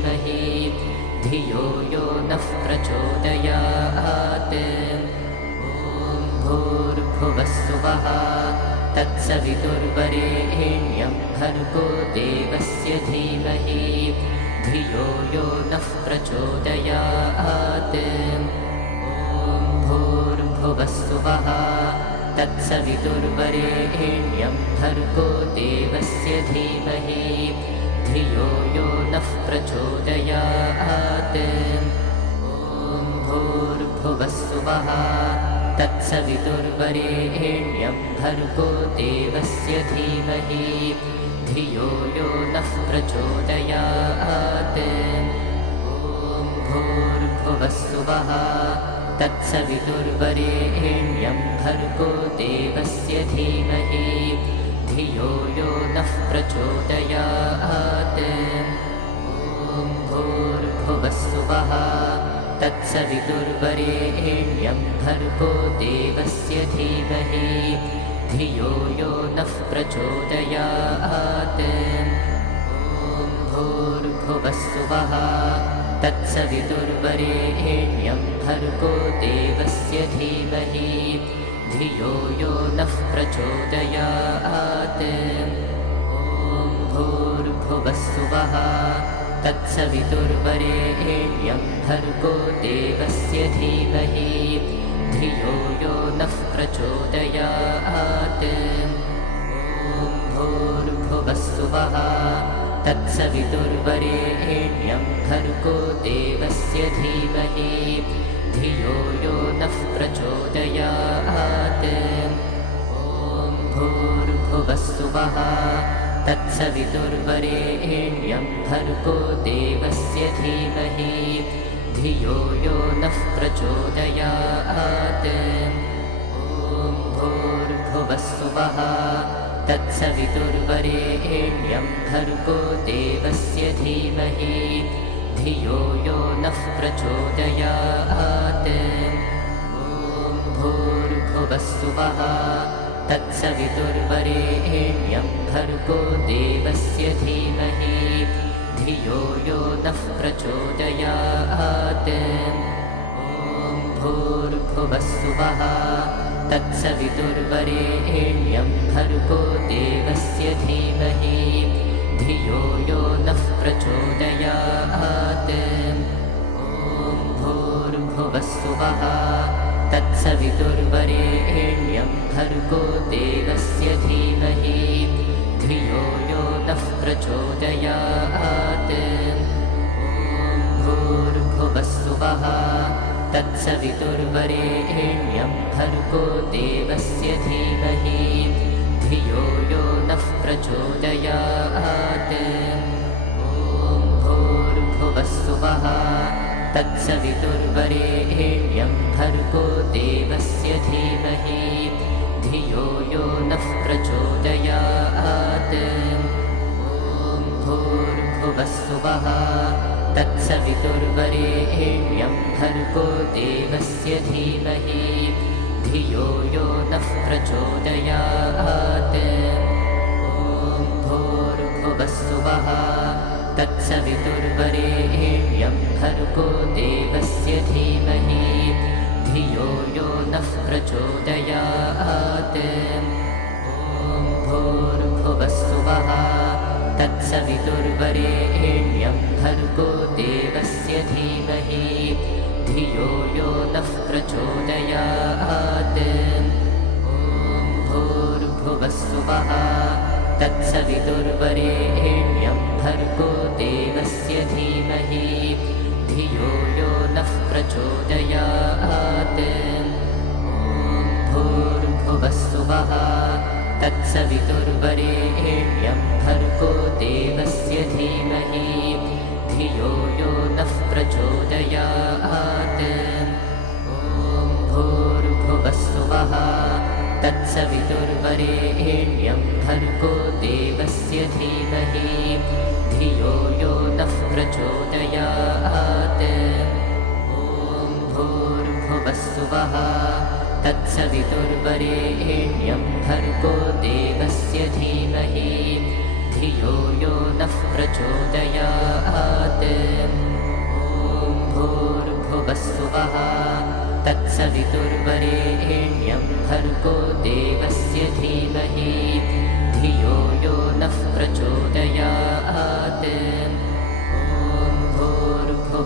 धीमहि धियो यो नः प्रचोदयात्। ॐ भूर्भुवस्सुवः तत्सवितुर्वरेण्यं भर्गो देवस्य धीमहि धियो यो नः प्रचोदयात्। ॐ भूर्भुवस्सुवः तत्सवितुर्वरेण्यं भर्गो देवस्य धीमहि धियो यो नः प्रचोदयात्। ॐ भूर्भुवस्सुवः तत्सवितुर्वरेण्यं भर्गो देवस्य धीमहि धियो यो नः प्रचोदयात्। ॐ भूर्भुवस्सुवः तत्सवितुर्वरेण्यं भर्गो देवस्य धीमहि धियो यो नः प्रचोदयात्। ॐ भूर्भुवस्सुवः तत्सवितुर्वरेण्यं भर्गो देवस्य धीमहि धियो यो नः प्रचोदयात्। ॐ भूर्भुवस्सुवः तत्सवितुर्वरेण्यं भर्गो देवस्य धीमहि धियो यो नः प्रचोदयात्। ॐ भूर्भुवस्सुवः तत्सवितुर्वरेण्यं भर्गो देवस्य धीमहि धियो यो नः प्रचोदयात्। ॐ भूर्भुवस्सुवः तत्सवितुर्वरेण्यं भर्गो देवस्य धीमहि धियो यो नः प्रचोदयात्। ॐ भूर्भुवस्सुवः तत्सवितुर्वरेण्यं भर्गो देवस्य धीमहि धियो यो नः प्रचोदयात्। ॐ भूर्भुवस्सुवः तत्सवितुर्वरेण्यं भर्गो देवस्य धीमहि धियो यो नः प्रचोदयात्। ॐ भूर्भुवस्सुवः तत्सवितुर्वरेण्यं भर्गो देवस्य धीमहि धियो यो नः प्रचोदयात्। ॐ भूर्भुवस्सुवः तत्सवितुर्वरेण्यं भर्गो देवस्य धीमहि धियो यो नः प्रचोदयात्। ॐ भूर्भुवस्सुवः तत्सवितुर्वरेण्यं भर्गो देवस्य धीमहि धियो यो नः प्रचोदयात्। ॐ भूर्भुवस्सुवः तत्सवितुर्वरेण्यं भर्गो देवस्य धीमहि धियो यो नः प्रचोदयात्। ॐ भूर्भुवस्सुवः तत्सवितुर्वरेण्यं भर्गो देवस्य धीमहि धियो यो नः प्रचोदयात्। ॐ भूर्भुवस्सुवः तत्सवितुर्वरेण्यं भर्गो देवस्य धीमहि धियो यो नः प्रचोदयात्। ॐ भूर्भुवस्सुवः तत्सवितुर्वरेण्यं भर्गो देवस्य धीमहि धियो यो नः प्रचोदयात्। ॐ भूर्भुवस्सुवः तत्सवितुर्वरेण्यं भर्गो देवस्य धीमहि धियो यो नः प्रचोदयात्। ॐ भूर्भुवस्सुवः तत्सवितुर्वरेण्यं भर्गो देवस्य धीमहि धियो यो नः प्रचोदयात्। ॐ भूर्भुवस्सुवः तत्सवितुर्वरेण्यं भर्गो देवस्य धीमहि धियो यो नः प्रचोदयात्। ॐ भूर्भुवस्सुवः तत्सवितुर्वरेण्यं भर्गो देवस्य धीमहि धियो यो नः प्रचोदयात्। ॐ भूर्भुवस्सुवः तत्सवितुर्वरेण्यं भर्गो देवस्य धीमहि धियो यो नः प्रचोदयात्।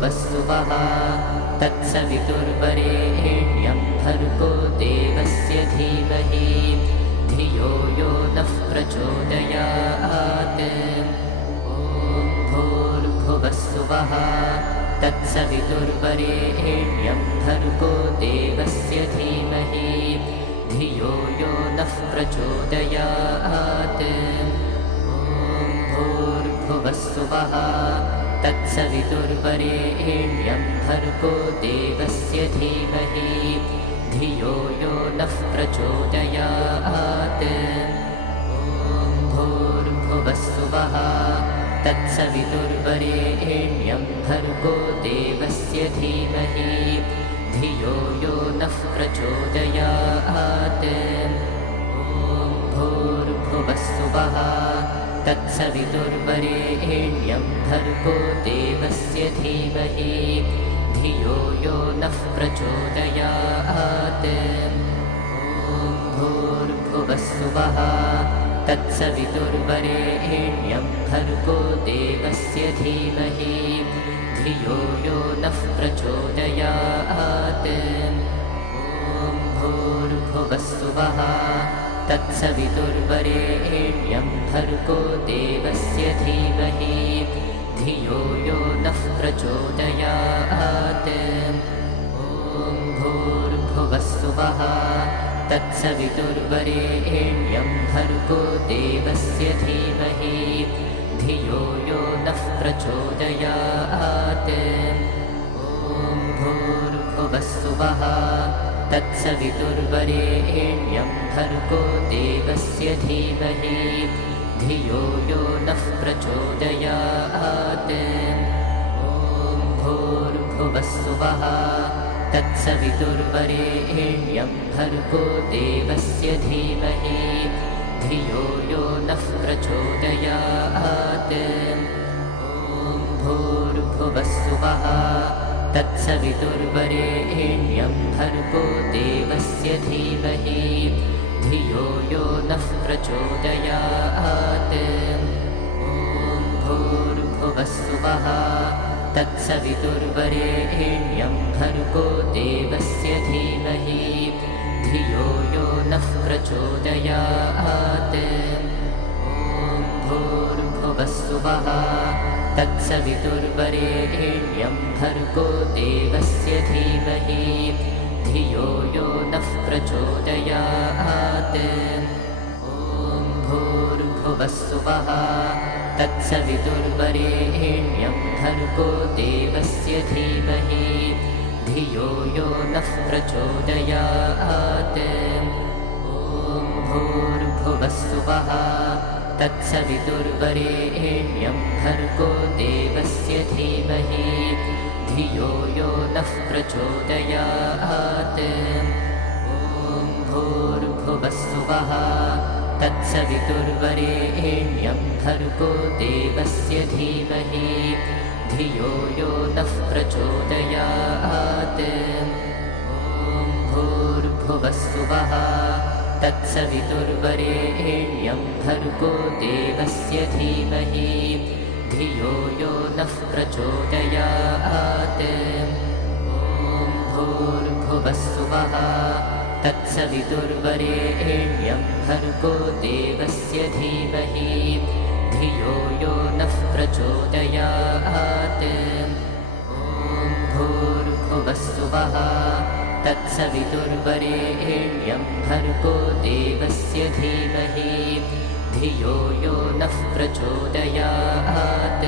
भूर्भुवस्सुवः तत्सवितुर्वरेण्यं भर्गो देवस्य धीमहि धियो यो नः प्रचोदयात् ॐ भूर्भुवस्सुवः तत्सवितुर्वरेण्यं भर्गो देवस्य धीमहि धियो यो नः प्रचोदयात् ॐ भूर्भुवस्सुवः तत्सवितुर्वरेण्यं भर्गो देवस्य धीमहि धियो यो नः प्रचोदयात् ॐ भूर्भुवस्सुवः तत्सवितुर्वरेण्यं भर्गो देवस्य धीमहि धियो यो नः प्रचोदयात् ॐ भूर्भुवस्सुवः तत्सवितुर्वरेण्यं भर्गो देवस्य धीमहि धियो यो नः प्रचोदयात् ॐ भूर्भुवस्सुवः तत्सवितुर्वरेण्यं भर्गो देवस्य धीमहि धियो यो नः प्रचोदयात् ॐ भूर्भुवस्सुवः तत्सवितुर्वरेण्यं भर्गो देवस्य धीमहि धियो यो नः प्रचोदयात् ॐ भूर्भुवस्सुवः तत्सवितुर्वरेण्यं भर्गो देवस्य धीमहि धियो यो नः प्रचोदयात् ॐ भूर्भुवस्सुवः तत्सवितुर्वरेण्यं भर्गो देवस्य धीमहि धियो यो नः प्रचोदयात् ॐ भूर्भुवस्सुवः तत्सवितुर्वरेण्यं भर्गो देवस्य धीमहि धियो यो नः प्रचोदयात् ॐ भूर्भुवस्सुवः तत्सवितुर्वरेण्यं भर्गो देवस्य धीमहि धियो यो नः प्रचोदयात् ॐ भूर्भुवस्सुवः तत्सवितुर्वरेण्यं भर्गो देवस्य धीमहि धियो यो नः प्रचोदयात् ॐ भूर्भुवस्सुवः तत्सवितुर्वरेण्यं भर्गो देवस्य धीमहि धियो यो नः प्रचोदयात् ॐ भूर्भुवस्सुवः तत्सवितुर्वरेण्यं भर्गो देवस्य धीमहि धियो यो नः प्रचोदयात् ॐ भूर्भुवस्सुवः तत्सवितुर्वरेण्यं भर्गो देवस्य धीमहि धियो यो नः प्रचोदयात् ॐ भूर्भुवस्सुवः तत्सवितुर्वरेण्यं भर्गो देवस्य धीमहि धियो यो नः प्रचोदयात् ॐ भूर्भुवस्सुवः तत्सवितुर्वरेण्यं भर्गो देवस्य धीमहि धियो यो नः प्रचोदयात् ॐ भूर्भुवस्सुवः तत्सवितुर्वरेण्यं भर्गो देवस्य धीमहि धियो यो नः प्रचोदयात् ॐ भूर्भुवस्सुवः तत्सवितुर्वरेण्यं भर्गो देवस्य धीमहि धियो यो नः प्रचोदयात्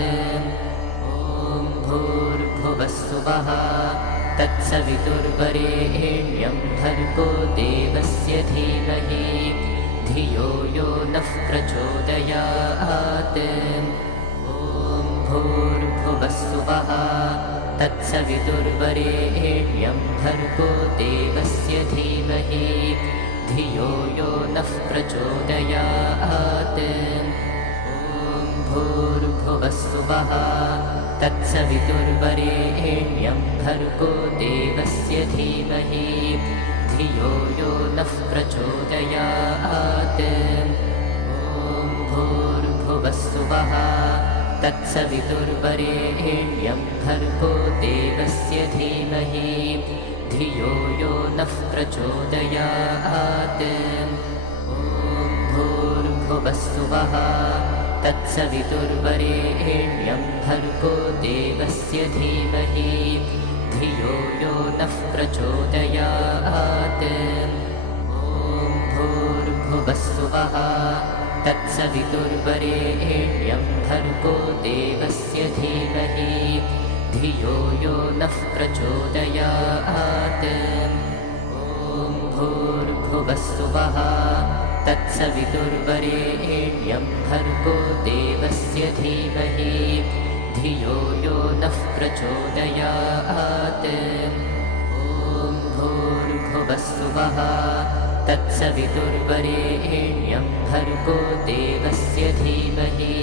ॐ भूर्भुवस्सुवः तत्सवितुर्वरेण्यं भर्गो देवस्य धीमहि धियो यो नः प्रचोदयात् ॐ भूर्भुवस्सुवः तत्सवितुर्वरेण्यं भर्गो देवस्य धीमहि धियो यो नः प्रचोदयात् ॐ भूर्भुवस्सुवः तत्सवितुर्वरेण्यं भर्गो देवस्य धीमहि धियो यो नः प्रचोदयात् ॐ भूर्भुवस्सुवः तत्सवितुर्वरेण्यं भर्गो देवस्य धीमहि धियो यो नः प्रचोदयात्। ॐ भूर्भुवस्सुवः तत्सवितुर्वरेण्यं भर्गो देवस्य धीमहि धियो यो नः प्रचोदयात्। ॐ भूर्भुवस्सुवः तत्सवितुर्वरेण्यं भर्गो देवस्य धीमहि धियो यो नः प्रचोदयात्। ॐ भूर्भुवस्सुवः तत्सवितुर्वरेण्यं भर्गो देवस्य धीमहि धियो यो नः प्रचोदयात्। ॐ भूर्भुवस्सुवः तत्सवितुर्वरेण्यं भर्गो देवस्य धीमहि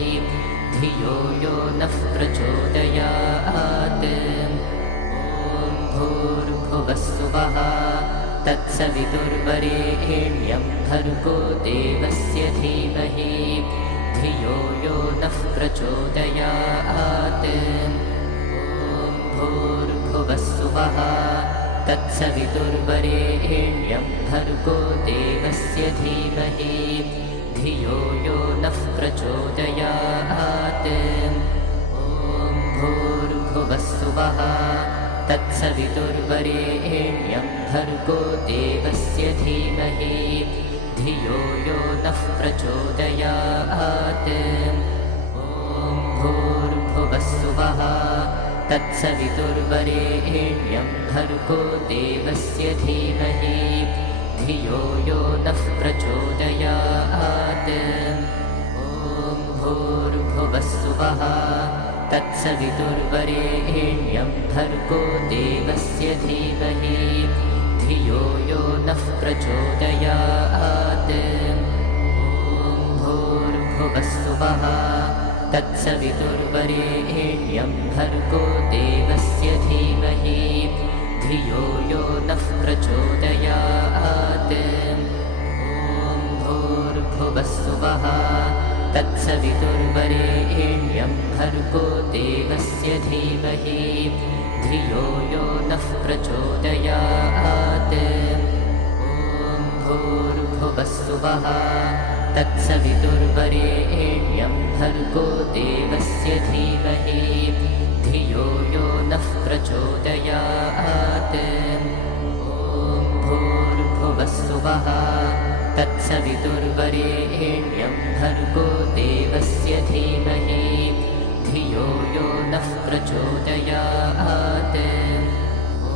धियो यो नः प्रचोदयात्। ॐ भूर्भुवस्सुवः तत्सवितुर्वरेण्यं भर्गो देवस्य धीमहि धियो यो नः प्रचोदयात्। ॐ भूर्भुवस्सुवः तत्सवितुर्वरेण्यं भर्गो देवस्य धीमहि धियो यो नः प्रचोदयात्। ॐ भूर्भुवस्सुवः तत्सवितुर्वरेण्यं भर्गो देवस्य धीमहि धियो यो नः प्रचोदयात्। ॐ भूर्भुवस्सुवः तत्सवितुर्वरेण्यं भर्गो देवस्य धीमहि धियो यो नः प्रचोदयात्। ॐ भूर्भुवस्सुवः तत्सवितुर्वरेण्यं भर्गो देवस्य धीमहि धियो यो नः प्रचोदयात्। ॐ भूर्भुवस्सुवः तत्सवितुर्वरेण्यं भर्गो देवस्य धीमहि धियो यो नः प्रचोदयात्। ॐ भूर्भुवस्सुवः तत्सवितुर्वरेण्यं भर्गो देवस्य धीमहि धियो यो नः प्रचोदयात्। ॐ भूर्भुवस्सुवः तत्सवितुर्वरेण्यं भर्गो देवस्य धीमहि धियो यो नः प्रचोदयात्। ॐ भूर्भुवस्सुवः तत्सवितुर्वरेण्यं भर्गो देवस्य धीमहि धियो यो नः प्रचोदयात्। ॐ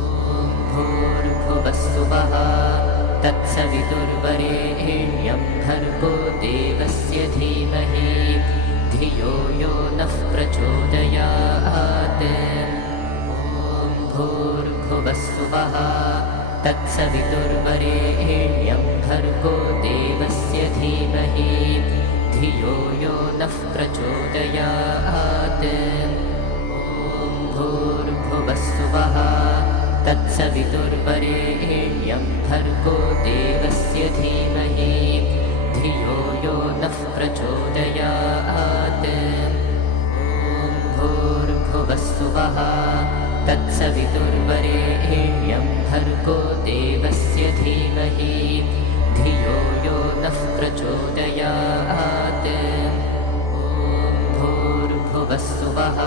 भूर्भुवस्सुवः तत्सवितुर्वरेण्यं भर्गो देवस्य धीमहि धियो यो नः प्रचोदयात्। ॐ भूर्भुवस्सुवः तत्सवितुर्वरेण्यं भर्गो देवस्य धीमहि धियो यो नः प्रचोदयात्। ॐ भूर्भुवस्सुवः तत्सवितुर्वरेण्यं भर्गो देवस्य धीमहि धियो यो नः प्रचोदयात्। ॐ भूर्भुवस्सुवः तत्सवितुर्वरेण्यं भर्गो देवस्य धीमहि धियो यो नः प्रचोदयात्। ॐ भूर्भुवस्सुवः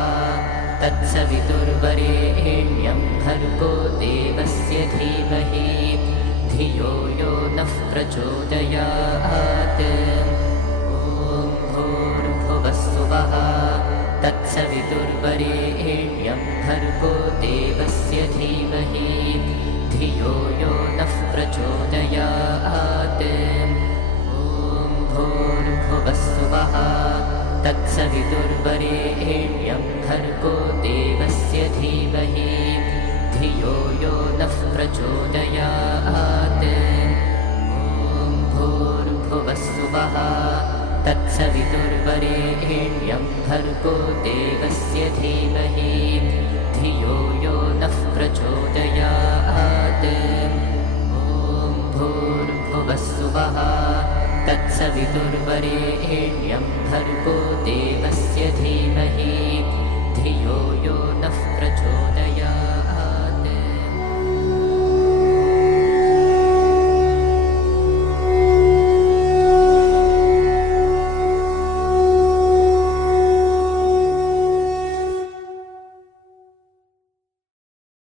तत्सवितुर्वरेण्यं भर्गो देवस्य धीमहि धियो यो नः प्रचोदयात्। ॐ भूर्भुवस्सुवः तत्सवितुर्वरेण्यं भर्गो देवस्य धीमहि धियो यो नः प्रचोदयात्। ॐ भूर्भुवस्सुवः तत्सवितुर्वरेण्यं भर्गो देवस्य धीमहि धियो यो नः प्रचोदयात्। ॐ भूर्भुवस्सुवः तत्सवितुर्वरेण्यं भर्गो देवस्य धीमहि धियो यो नः प्रचोदयात्। ॐ भूर्भुवस्सुवः तत्सवितुर्वरेण्यं भर्गो